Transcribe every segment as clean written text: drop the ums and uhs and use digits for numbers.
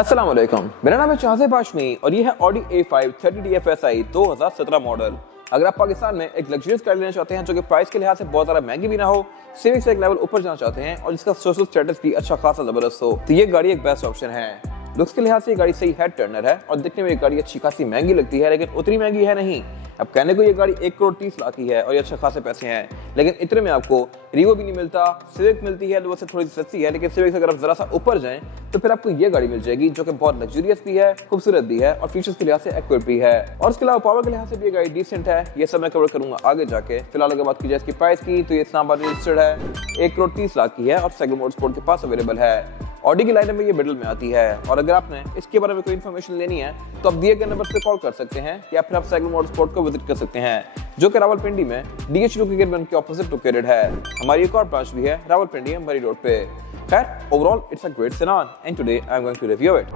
अस्सलाम वालेकुम, मेरा नाम है शाहज़ेब हाशमी और ये है ऑडी A5 30 DFSI 2017 मॉडल। अगर आप पाकिस्तान में एक लग्जरियस कार लेना चाहते हैं जो कि प्राइस के लिहाज से बहुत ज़्यादा महंगी भी ना हो, सेविंग से एक लेवल ऊपर जाना चाहते हैं और जिसका सोशल स्टेटस भी अच्छा खासा ज़बरदस्त हो, तो ये गाड़ी एक बेस्ट ऑप्शन है। लुक्स के लिहाज से ये गाड़ी सही हेड टर्नर है और दिखने में ये गाड़ी अच्छी खासी महंगी लगती है, लेकिन उतनी महंगी है नहीं। अब कहने को ये गाड़ी 1 करोड़ 30 लाख की है और ये अच्छा खासे पैसे हैं, लेकिन इतने में आपको रिवो भी नहीं मिलता। सिविक मिलती है, वो से थोड़ी सस्ती है, लेकिन सिविक से अगर आप जरा सा ऊपर जाएं तो फिर आपको ये गाड़ी मिल जाएगी जो कि बहुत लग्जरियस भी है, खूबसूरत भी है और फीचर्स के लिहाज से एक्यूरेट भी है। और इसके अलावा पावर के लिहाज से भी ये गाड़ी डिसेंट है। ये सब मैं कवर करूंगा आगे जाके। फिलहाल अगर बात की जाए इसकी प्राइस की, तो ये इस्लामाबाद रजिस्टर्ड है, 1 करोड़ 30 लाख की है और सेगमेंट मोटरस्पोर्ट के पास अवेलेबल है। ऑडी की लाइन में ये मिडिल में आती है और अगर आपने इसके बारे में कोई इन्फॉर्मेशन लेनी है तो आप दिए गए नंबर पे कॉल कर सकते हैं या फिर आप सेगमेंट मोटरस्पोर्ट को विजिट कर सकते हैं, जो कि रावलपिंडी में DH2 क्रिकेट के ऑपोजिट लोकेटेड है। हमारी एक और ब्रांच भी है रावलपिंडी मरी रोड पे। खैर, overall it's a great sedan and today I am going to review it.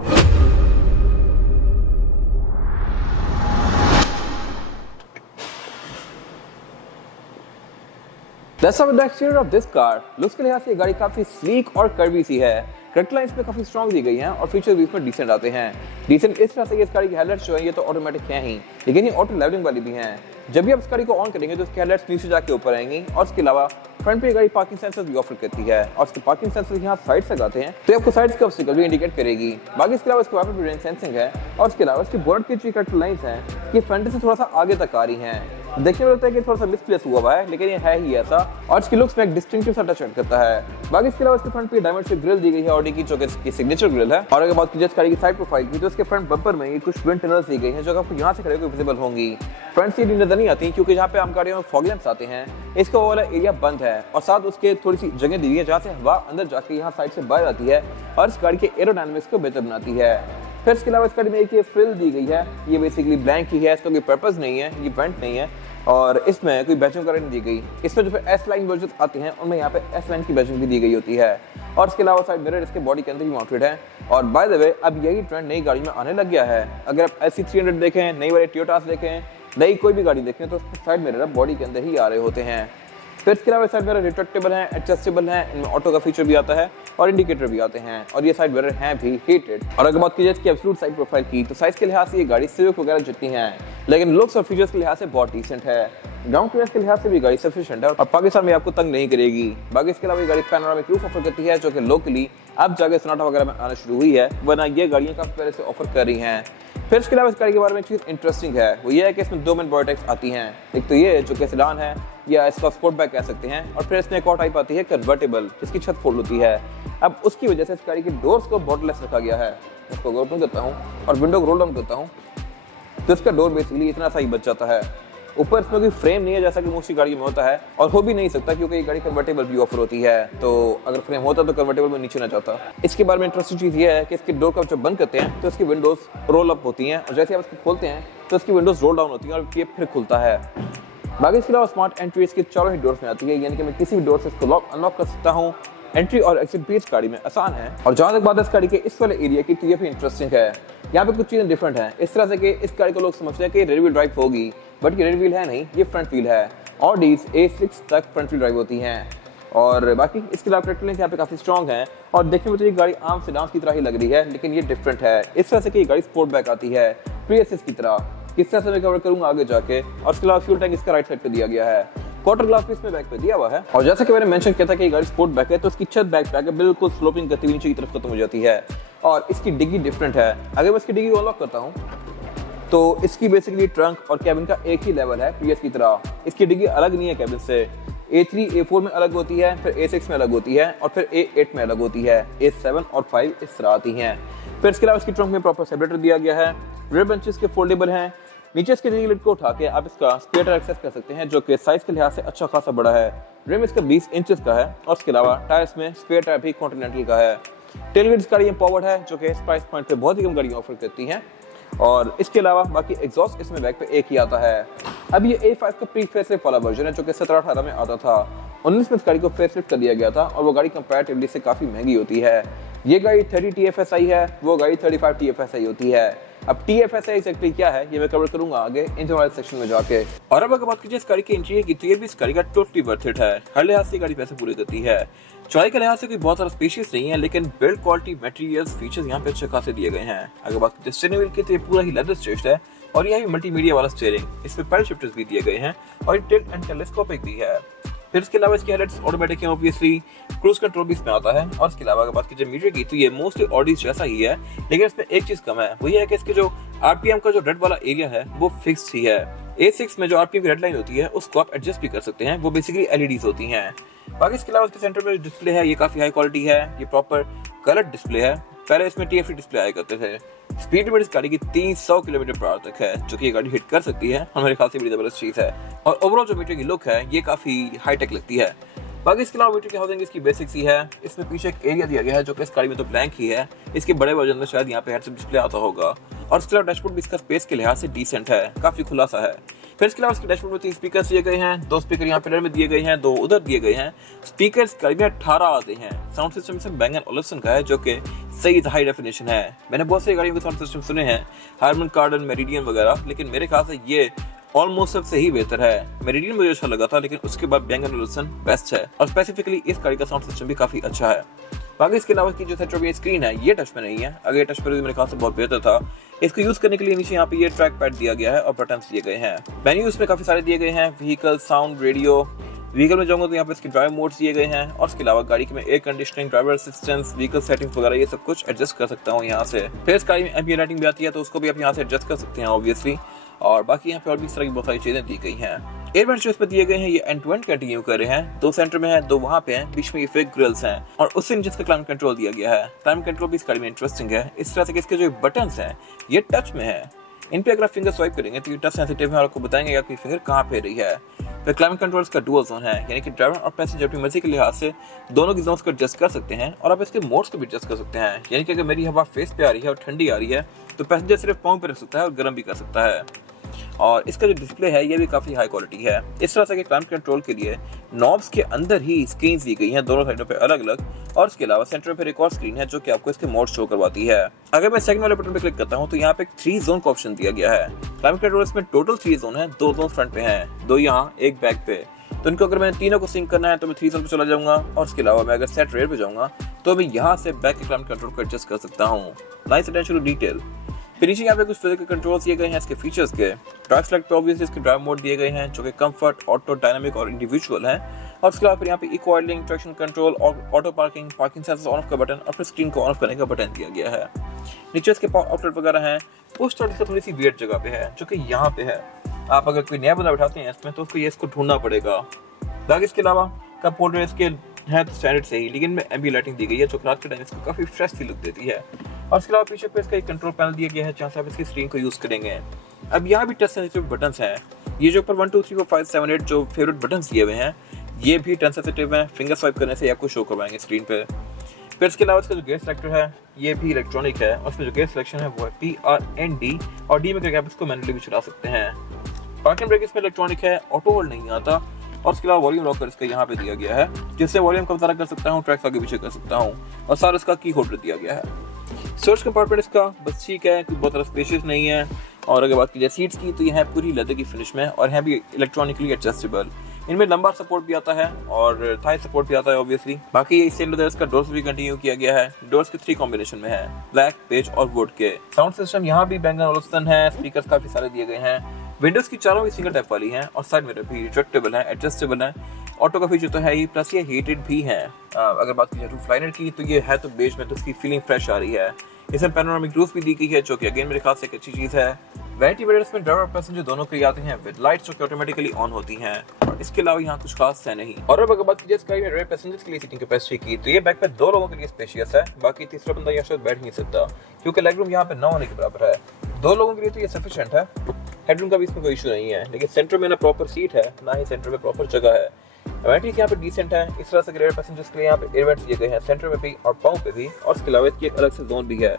Let's have the exterior of this car. लुक्स के लिहाज से ये गाड़ी काफी स्लीक और कर्वी सी है। करेक्टर लाइंस में काफी स्ट्रॉन्ग दी गई हैं और फीचर भी इसमें डिसेंट आते हैं। डिसेंट इस तरह से इस गाड़ी की हेडलाइट्स जो है ये तो ऑटोमेटिक हैं ही, लेकिन ये ऑटो लेवलिंग वाली भी हैं। जब भी आप इस गाड़ी को ऑन करेंगे तो इसकी हेडलाइट्स नीचे जाके ऊपर आएंगी और इसके अलावा फ्रंट पे गाड़ी पार्किंग सेंसर भी ऑफर करती है और इसके पार्किंग सेंसर यहाँ साइड से लगाते हैं तो आपको साइड के ऑब्स्टिकल भी इंडिकेट करेगी। बाकी इसके अलावा इसके वाइपर रेन सेंसिंग है और इसके अलावा इसकी बोनट की जो करेक्टर लाइंस हैं ये फ्रंट से थोड़ा सा आगे तक आ रही हैं। देखने में लगता है कि थोड़ा सा मिसप्लेस हुआ है, लेकिन ये है ही ऐसा और इसकी लुक्स में एक डिस्टिंक्टिव सा टच ऐड करता है। बाकी इसके अलावा इसके फ्रंट पे डायमंड शेप ग्रिल दी गई है ऑडी की, जो कि इसकी सिग्नेचर ग्रिल है। और अगर बात की जाए इस गाड़ी की साइड प्रोफाइल की, तो इसके फ्रंट बम्पर में ये कुछ विंड टनल्स दी गई हैं जो आपको यहाँ से खड़े होकर विजिबल होंगी। फ्रंट सीट नजर नहीं आती क्योंकि जहाँ पे आम गाड़ियों में फॉग लैंप्स आते हैं इसका वो वाला एरिया बंद है और साथ उसके थोड़ी सी जगह दी हुई है जहाँ से हवा अंदर जाके यहाँ साइड से बाहर आती है और इस गाड़ी के एरोडायनामिक्स को बेहतर बनाती है। फिर इसके अलावा इस गाड़ी में एक ये फ्रिल दी गई है, ये बेसिकली ब्लैंक ही है, इसका कोई पर्पस नहीं है, ये वेंट नहीं है और इसमें कोई बैचिंग करंट दी गई। इसमें जो फिर S लाइन वर्जन आते हैं उनमें यहाँ पे S लाइन की बैचिंग भी दी गई होती है और इसके अलावा साइड मिरर इसके बॉडी के अंदर ही माउंटेड है। और बाय द वे अब यही ट्रेंड नई गाड़ी में आने लग गया है। अगर आप SC300 देखें, नई वाली टोयोटास देखें, नई कोई भी गाड़ी देखें तो साइड मिरर बॉडी के अंदर ही आ रहे होते हैं। फिर इसके अलावा साइड मिरर रिट्रैक्टेबल हैं, एडजस्टेबल हैं, इनमें ऑटो का फीचर भी आता है और इंडिकेटर भी आते हैं और ये साइड मिरर हैं भी हीटेड। और अगर बात की जाए इसकी एब्सोल्यूट साइड प्रोफाइल की, तो साइज के लिहाज से ये गाड़ी सिविक वगैरह जितनी है, लेकिन लुक्स और फीचर्स के लिहाज से बहुत डिसेंट है। ग्राउंड क्लियरेंस के लिहाज से भी गाड़ी सफिशिएंट है और पाकिस्तान में आपको तंग नहीं करेगी। बाकी इसके अलावा ये गाड़ी पैनोरामिक रूफ ऑफर करती है जो कि लोकली अब जाके सोनाटा वगैरह में आना शुरू हुई है, वरना ये गाड़ियां काफी पहले से ऑफर कर रही हैं। फिर इसके अलावा इस गाड़ी के बारे में एक चीज़ इंटरेस्टिंग है, वो ये है कि इसमें 2 मेन बॉडी टाइप्स आती हैं। एक तो ये जो कि सेडान है या इसका स्पोर्ट बैक कह सकते हैं, और फिर इसमें एक और टाइप आती है कन्वर्टेबल, जिसकी छत फोल्ड होती है। अब उसकी वजह से इस गाड़ी की डोर्स को बॉटलेस रखा गया है। इसको ओपन करता हूँ और विंडो को रोल डाउन करता हूँ तो इसका डोर बेसिकली इतना सा ही बच जाता है। ऊपर इसमें कोई फ्रेम नहीं है जैसा कि मोस्टली गाड़ी में होता है और हो भी नहीं सकता क्योंकि ये गाड़ी कन्वर्टेबल भी ऑफर होती है, तो अगर फ्रेम होता तो कन्वर्टेबल में नीचे ना जाता। इसके बारे में इंटरेस्टिंग चीज़ ये है कि इसके डोर का जब बंद करते हैं तो इसकी विंडोज रोल अप होती हैं और जैसे आप इसको खोलते हैं तो इसकी विंडोज रोल डाउन होती हैं और ये फिर खुलता है। बाकी इसके अलावा स्मार्ट एंट्री इसके चारों ही डोर्स में आती है, यानी कि मैं किसी भी डोर से इसको लॉक अनलॉक कर सकता हूँ। एंट्री और एग्जिट भी इस गाड़ी में आसान है। और जहाँ तक बात है इस गाड़ी के इस वाले एरिया की, तो ये भी इंटरेस्टिंग है। यहाँ पे कुछ चीज़ें डिफरेंट हैं इस तरह से कि इस गाड़ी को लोग समझते हैं कि रेयर व्हील ड्राइव होगी, बट ये रेयर व्हील है नहीं, ये फ्रंट व्हील है। ऑडीज A6 तक फ्रंट व्हील ड्राइव होती हैं और बाकी इसके अलावा करेक्टर लाइंस यहाँ पे काफ़ी स्ट्रॉन्ग है और देखने में तो ये गाड़ी आम सेडान की तरह ही लग रही है, लेकिन ये डिफरेंट है इस तरह से कि ये गाड़ी स्पोर्ट बैक आती है प्रियस की तरह। किस तरह से मैं कवर करूंगा आगे जाके। और इसके अलावा फ्यूल टैंक इसका राइट साइड पे दिया गया है, क्वार्टर ग्लास भी इसमें बैक पे दिया हुआ है और जैसा कि मैंने मेंशन किया था कि गाड़ी स्पोर्ट बैक है तो इसकी छत बैक पैक है, बिल्कुल स्लोपिंग करती हुई नीचे की तरफ खत्म हो जाती है और इसकी डिग्गी डिफरेंट है। अगर मैं इसकी डिग्गी को अनलॉक करता हूँ तो इसकी बेसिकली ट्रंक और कैबिन का एक ही लेवल है प्रीवियस की तरह। इसकी डिग्गी अलग नहीं है कैबिन से, A3 A4 में अलग होती है, फिर A6 में अलग होती है और फिर A8 में अलग होती है। A7 और 5 इस तरह आती हैं। फिर इसके अलावा इसकी ट्रंक में प्रॉपर सेपरेटर दिया गया है, रियर बेंचेस के फोल्डेबल हैं। नीचे इसके डिग्गी लिड को उठा के आप इसका स्पेयर टायर एक्सेस कर सकते हैं जो कि साइज के लिहाज से अच्छा खासा बड़ा है। रिम इसका 20 इंचेस का है और इसके अलावा टायर्स में स्पेयर टायर भी कॉन्टिनेंटल का है। टेलगेट इस गाड़ी में पावर्ड है जो कि इस प्राइस पॉइंट पे बहुत ही कम गाड़ियां ऑफर करती हैं और इसके अलावा बाकी एग्जॉस्ट इसमें बैक पे एक ही आता है। अब ये A5 का प्री फेसलिफ्ट वाला वर्जन है जो कि 17-18 में आता था। 19 में इस गाड़ी को फेसलिफ्ट कर दिया गया था और वो गाड़ी कंपैरेटिवली से काफ़ी महंगी होती है। ये गाड़ी 30 TFSI है, वो गाड़ी 35 TFSI होती है। अब TFSI एक्जेक्टली क्या है ये मैं कवर करूंगा आगे इंटीरियर सेक्शन में जाके। और अब अगर बात कीजिए इस गाड़ी के इंटीरियर की तो ये भी इस गाड़ी का टोटली वर्थ इट है। हर लिहाज से गाड़ी पैसे पूरे करती है। चौड़ाई के लिहाज से कोई बहुत सारा स्पेशियस नहीं है, लेकिन बिल्ड क्वालिटी, मटेरियल्स, फीचर्स यहाँ पे अच्छे खासे दिए गए हैं। अगर बात कीजिए स्टीयरिंग व्हील की तो ये पूरा ही लेदर स्टिच्ड है और यह भी मल्टीमीडिया वाला स्टीयरिंग। इसमें पैडल शिफ्टर्स भी दिए गए हैं और टिल्ट एंड टेलीस्कोपिक भी है। फिर इसके अलावा इसके हेडलाइट्स ऑटोमेटिक है, ऑब्वियसली क्रूज कंट्रोल भी इसमें आता है। और इसके अलावा अगर बात कीजिए मीटर की तो ये मोस्टली ऑडीज जैसा ही है, लेकिन इसमें एक चीज कम है, वो ये है कि इसके जो आरपीएम का जो रेड वाला एरिया है वो फिक्स ही है। A6 में जो आरपीएम की रेड लाइन होती है उसको आप एडजस्ट भी कर सकते हैं, वो बेसिकली LEDs होती हैं। बाकी इसके अलावा इसके सेंटर में डिस्प्ले है, ये काफी हाई क्वालिटी है, ये प्रॉपर कलर डिस्प्ले है। पहले इसमें TFT डिस्प्ले आया करते थे। स्पीड लिमिट इस गाड़ी की 300 किलोमीटर पर आवर तक है, जो कि ये गाड़ी हिट कर सकती है, हमारे ख्याल से बड़ी जबरदस्त चीज है। और ओवरऑल जो मीटर की लुक है ये काफी हाईटेक लगती है। बाकी इसके अलावा मीटर की हाउसिंग इसकी बेसिक सी है। इसमें पीछे एक एरिया दिया गया है जो कि इस गाड़ी में तो ब्लैंक ही है, इसके बड़े वर्जन में शायद यहाँ पे हेडअप डिस्प्ले आता होगा। और इसके अलावा डैशबोर्ड भी इसका स्पेस के लिहाज से डिसेंट है, काफी खुला सा है। फिर इसके अलावा इसके डैशबोर्ड में 3 स्पीकर दिए गए हैं, 2 स्पीकर यहाँ पिलर में दिए गए हैं, 2 उधर दिए गए हैं। स्पीकर गाड़ी में 18 आते हैं। साउंड सिस्टम से Bang & Olufsen का है, जो कि सही हाई डेफिनेशन है। मैंने बहुत सारी गाड़ियों के साउंड सिस्टम सुने हैं, हार्मन कार्डन, मेरिडियन वगैरह, लेकिन मेरे ख्याल से ये ऑलमोस्ट सबसे ही बेहतर है। मेरिडियन मुझे अच्छा लगा था, लेकिन उसके बाद Bang & Olufsen बेस्ट है। और स्पेसिफिकली इस गाड़ी का साउंड सिस्टम भी काफी अच्छा है। बाकी इसके अलावा इसकी जो सेंटर स्क्रीन है ये टच में नहीं है, अगर ये टच पर मेरे ख्याल से बहुत बेहतर था। इसको यूज करने के लिए नीचे यहाँ पे ये ट्रैक पैड दिया गया है और बटन्स दिए गए हैं। मेन्यू इसमें काफी सारे दिए गए हैं, व्हीकल, साउंड, रेडियो। व्हीकल में जाऊंगा तो यहाँ पे इसके ड्राइव मोड्स दिए गए हैं और इसके अलावा गाड़ी के में air conditioning, driver assistance, vehicle settings वगैरह ये सब कुछ एडजस्ट कर सकता हूँ यहाँ से। फिर इस गाड़ी में एम्बिएंट लाइटिंग भी आती है, तो उसको भी आप यहाँ से एडजस्ट कर सकते हैं ऑब्वियसली। और बाकी यहाँ पे और भी इस तरह की बहुत सारी चीजें दी गई हैं। एयर वेंट्स जो इसमें दिए गए हैं ये एंड टू एंड कंटिन्यू कर रहे हैं, 2 सेंटर में है, 2 वहाँ पे हैं, बीच में ये फेक ग्रिल्स हैं और उससे नीचे इसका क्लाइमेट कंट्रोल दिया गया है। क्लाइमेट कंट्रोल भी इस गाड़ी में इंटरेस्टिंग है, इस तरह से कि इसके जो बटन्स हैं ये टच में है। इन पे अगर आप फिंगर स्वाइप करेंगे तो ये टच सेंसिटिव है और आपको बताएंगे आपकी फिंगर कहाँ पे रही है। फिर क्लाइमेट कंट्रोल का डुअल जोन है, यानी कि ड्राइवर और पैसेंजर अपनी मर्जी के लिहाज से दोनों की जोन्स को एडजस्ट कर सकते हैं और आप इसके मोड्स को भी एडजस्ट कर सकते हैं। यानी कि अगर मेरी हवा फेस पे आ रही है और ठंडी आ रही है तो पैसेंजर सिर्फ पाँव पे रख सकता है और गर्म भी कर सकता है। और इसका जो डिस्प्ले है ये भी काफी हाई क्वालिटी है। इस तरह से क्लाइमेट कंट्रोल के लिए नॉब्स के अंदर ही स्क्रीन दी गई हैं, दोनों साइडों पे अलग अलग। और इसके अलावा सेंटर पे एक और स्क्रीन है जो कि आपको इसके मोड शो करवाती है। अगर मैं सेकंड वाले बटन पे क्लिक करता हूं तो यहाँ पे 3 जोन का ऑप्शन दिया गया है। क्लाइमेट कंट्रोल इसमें टोटल 3 जोन है, 2 जोन फ्रंट पे हैं, 2 यहाँ, 1 बैक पे। तो इनको अगर मैंने तीनों को सिंक करना है तो मैं 3 जोन पे चला जाऊंगा। और इसके अलावा मैं अगर सेट रेयर पे जाऊंगा तो मैं यहाँ से बैक के क्लाइमेट कंट्रोल को एडजस्ट कर सकता हूँ। Nice attention to detail. फिर नीचे यहाँ पे कुछ फिजिकल कंट्रोल्स दिए गए हैं इसके फीचर्स के। ड्राइव सेलेक्ट पे ऑब्वियसली इसके ड्राइव मोड दिए गए हैं जो कि कंफर्ट, ऑटो, डायनामिक और इंडिविजुअल हैं। और उसके अलावा फिर यहाँ पे इको ऑयलिंग, ट्रैक्शन कंट्रोल और auto parking, parking sensor on off का बटन और फिर स्क्रीन को ऑन ऑफ करने का बटन दिया गया है। नीचे इसके पावर आउटलेट वगैरह हैं। पुश स्टार्ट इसका थोड़ी सी वियर्ड जगह पे है जो कि यहाँ पे है। आप अगर कोई नया बंदा बैठाते हैं इसमें तो उसको ये इसको ढूंढना पड़ेगा। बाकी इसके अलावा कप होल्डर इसके है तो स्टैंडर्ड से ही, लेकिन में एम्बिएंट लाइटिंग दी गई है जो रात के टाइम इसको काफी फ्रेश सी लुक देती है। और इसके अलावा पीछे पे इसका एक कंट्रोल पैनल दिया गया है जहाँ से आप इसकी स्क्रीन को यूज करेंगे। अब यहाँ भी टच सेंसिटिव बटन्स हैं। ये जो ऊपर 1 2 3 4 5 7 8 जो फेवरेट बटन्स दिए हुए हैं ये भी टच सेंसिटिव हैं, फिंगर स्वाइप करने से आपको शो करवाएंगे स्क्रीन पे। फिर इसके अलावा इसका जो गेयर सिलेक्टर है ये भी इलेक्ट्रॉनिक है और इसमें जो गेयर सिलेक्शन है वो है PRND और D में करके आप इसको मैनुअली भी चला सकते हैं। पार्किंग ब्रेक इसमें इलेक्ट्रॉनिक है, ऑटो होल्ड नहीं आता। और इसके अलावा वॉल्यूम लॉकर इसका यहाँ पे दिया गया है जिससे वॉल्यूम कम ज़्यादा कर सकता हूँ, ट्रैक्स आगे पीछे कर सकता हूँ। और सारा इसका की होल्डर दिया गया है। स्टोरेज कंपार्टमेंट इसका बस ठीक है, कोई बहुत ज़्यादा स्पेशियस नहीं है। और अगर बात की जाए सीट्स की तो ये है पूरी लेदर की फिनिश में और है भी इलेक्ट्रॉनिकली एडजस्टेबल। इनमें लंबा सपोर्ट भी आता है और थाई सपोर्ट भी आता है ऑब्वियसली। बाकी ये स्टेनलेस लेदर का डोर्स भी कंटिन्यू किया गया है। डोर्स के 3 कॉम्बिनेशन में है, ब्लैक, बेज और वुड के। साउंड सिस्टम यहाँ भी Bang & Olufsen है, स्पीकर्स काफी सारे दिए गए हैं। विंडोज की चारों भी सिंगल टैप वाली हैं और साइड मिरर भी रिट्रैक्टेबल है, एडजस्टेबल है। ऑटो का फीचर तो है ही, प्लस ये हीटेड भी है। अगर बात की जाए रूफ लाइनर की तो ये है तो बेज में तो उसकी फीलिंग फ्रेश आ रही है। इसमें पैनोरामिक रूफ भी दी गई है जो कि अगेन मेरे ख्याल से एक अच्छी चीज है। वैनिटी मिरर्स में ड्राइवर और पैसेंजर दोनों के आते हैं विद लाइट्स जो कि ऑटोमेटिकली ऑन होती हैं। और इसके अलावा यहाँ कुछ खास है नहीं। और अब अगर बात की जाए स्काई में रेयर पैसेंजर्स के लिए सीटिंग कैपेसिटी की तो ये बैक पे 2 लोगों के लिए स्पेशियस है, बाकी तीसरा बंदा यहाँ शायद बैठ नहीं सकता क्योंकि लेग रूम यहाँ पे 9 होने के बराबर है। 2 लोगों के लिए तो ये सफिशिएंट है। हेडरूम का भी इसमें कोई इशू नहीं है, लेकिन सेंटर में ना प्रॉपर सीट है ना ही सेंटर में प्रॉपर जगह है। एमेनिटीज यहाँ पे डिसेंट है। इस तरह से रेयर पैसेंजर्स के लिए यहाँ पे एयर वेंट्स दिए गए हैं, सेंटर में भी और पाँव पे भी। और इसके अलावा इसकी एक अलग से जोन भी है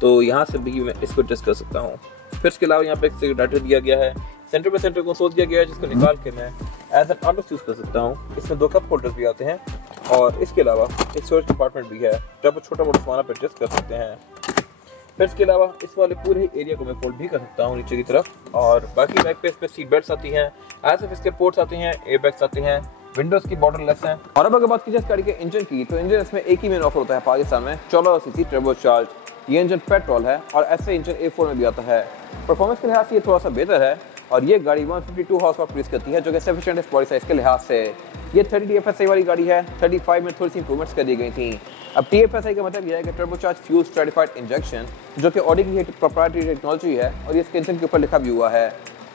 तो यहाँ से भी मैं इसको एडजस्ट कर सकता हूँ। फिर इसके अलावा यहाँ पे एक सिगरेटर दिया गया है, सेंटर में सेंटर को सोच दिया गया है जिसको निकाल के मैं एज एन आर्मरेस्ट यूज कर सकता हूँ। इसमें 2 कप होल्डर्स भी आते हैं और इसके अलावा एक स्टोरेज कंपार्टमेंट भी है जो आप छोटा मोटा सामान पे एडजस्ट कर सकते हैं। फिर इसके अलावा इस वाले पूरे एरिया को मैं फोल्ड भी कर सकता हूँ नीचे की तरफ। और बाकी बैक पे इस पे सीट बेल्ट आती हैं, ऐसे इसके पोर्ट्स आते हैं, एयर बैग्स आते हैं, विंडोज की बॉर्डरलेस हैं। और अब अगर बात की जाए इस गाड़ी के इंजन की, तो इंजन इसमें एक ही मेन ऑफर होता है पाकिस्तान में, 14 सीसी टर्बोचार्ज। ये इंजन पेट्रोल है और ऐसे इंजन A4 में भी आता है। परफॉर्मेंस के लिहाज से ये थोड़ा सा बेहतर है और ये गाड़ी 152 हॉर्स पावर प्रोड्यूस करती है, जो कि सफिशिएंट है बॉडी साइज के लिहाज से। ये 30 TFSI वाली गाड़ी है, 35 में थोड़ी सी इंप्रूवमेंट्स कर दी गई थी। अब TFSI का मतलब यह है कि टर्बोचार्ज फ्यूल स्ट्रेटिफाइड इंजेक्शन, जो कि ऑडी की प्रोप्राइटरी टेक्नोलॉजी है और ये इसके इंजन के ऊपर लिखा भी हुआ है।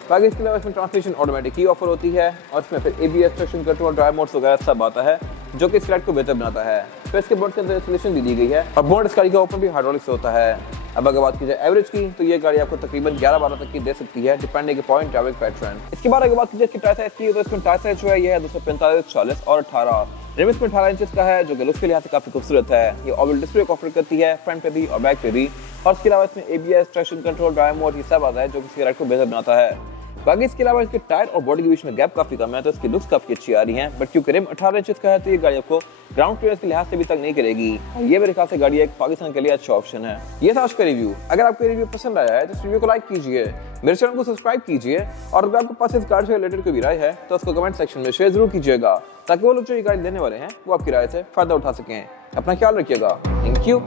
बाकी इसके अलावा इसमें ट्रांसमिशन ऑटोमेटिक की ऑफर होती है और इसमें फिर ABS, traction control, drive modes वगैरह सब आता है, जो कि इस गाड़ी को बेहतर बनाता है। फिर इसके बोर्ड के अंदर इंस्टॉलेशन भी दी गई है और बोर्ड इस गाड़ी का ओपन भी हाइड्रोलिक से होता है। अब अगर बात की जाए एवरेज की, तो ये गाड़ी आपको तकरीबन 11-12 तक की दे सकती है, डिपेंडिंग अपॉन ट्रैवलिंग पैटर्न। इसके बाद अगर बात की जाए इसकी टायर साइज की, तो इसमें टायर साइज जो है ये है 245, 40 और 18। रिम इसमें 18 इंचेस का है, जो कि लुक के लिहाज से काफी खूबसूरत है। ये ओवल डिस्प्ले ऑफर करती है फ्रंट पे भी और बैक पे भी। और इसके अलावा इसमें ABS, traction control, drive mode ये सब आता है, जो कि इसकी राइड को बेहतर बनाता है। बाकी इसके अलावा इसके टायर और बॉडी के बीच में गैप काफी कम है, तो इसकी लुक्स काफी अच्छी आ रही हैं। बट क्योंकि रिम 18 इंचेस का है, तो ये गाड़ी आपको ग्राउंड क्लियरेंस के लिहाज से भी तक नहीं करेगी। ये मेरे ख्याल से गाड़ी एक पाकिस्तान के लिए अच्छा ऑप्शन है। ये था आज का रिव्यू। अगर आपको रिव्यू पसंद आया है तो इस रिव्यू को लाइक कीजिए, मेरे चैनल को सब्सक्राइब कीजिए और अगर आपके पास इस गाड़ी से रिलेटेड कोई भी राय है तो उसको कमेंट सेक्शन में शेयर जरूर कीजिएगा, ताकि वो लोग जो ये गाड़ी लेने वाले हैं वो आपकी राय से फायदा उठा सकें। अपना ख्याल रखिएगा। Thank you.